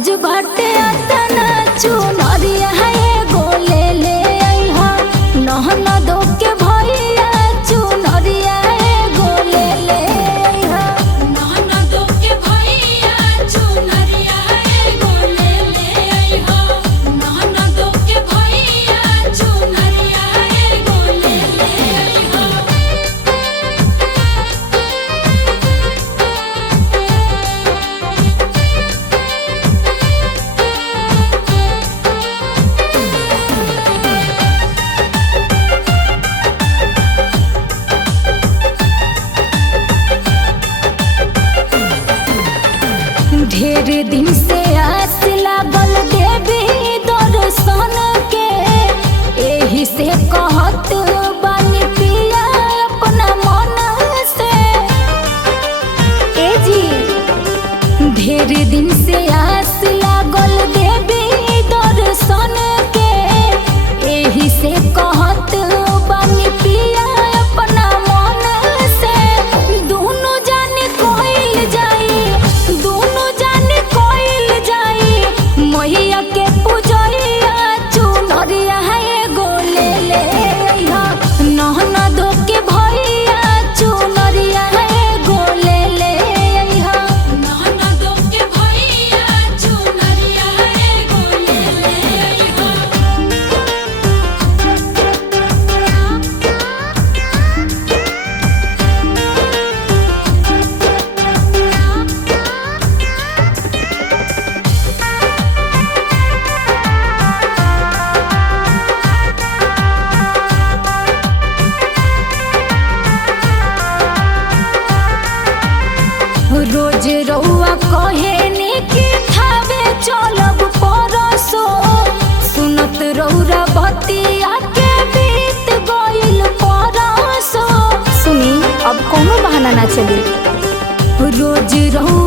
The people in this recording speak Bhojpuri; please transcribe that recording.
सहज बाटे अतना चुनरिया है गोले ले आइहा नहना दो के भैया चुनरिया है गोले ले आइहा नहना दो के भैया चुनरिया है गोले ले आइहा नहना दो के भैया चुनरिया है गोले ले आइहा। ढेर दिन से आस लागल देवी दर्शन के एही से कहत बानी पिया अपना मन से। ए जी ढेर दिन से आस लागल देवी दर्शन के एही से कहत बानी पिया अपना मन से। दोनों जाने कोइल जाई दोनों जाने कोइल जाई मैया के पूजैया चुनरिया है गोले ले आइहा नहना दो के भैया चुनरिया है गोले ले आइहा नहना दो के भैया चुनरिया है गोले ले आइहा। रोज रउआ कहे कि थावे चलब परसो सुनत रउरा बतिया के बीत गइल परसो। सुनी अब कोनो बहाना ना चली रोज रउआ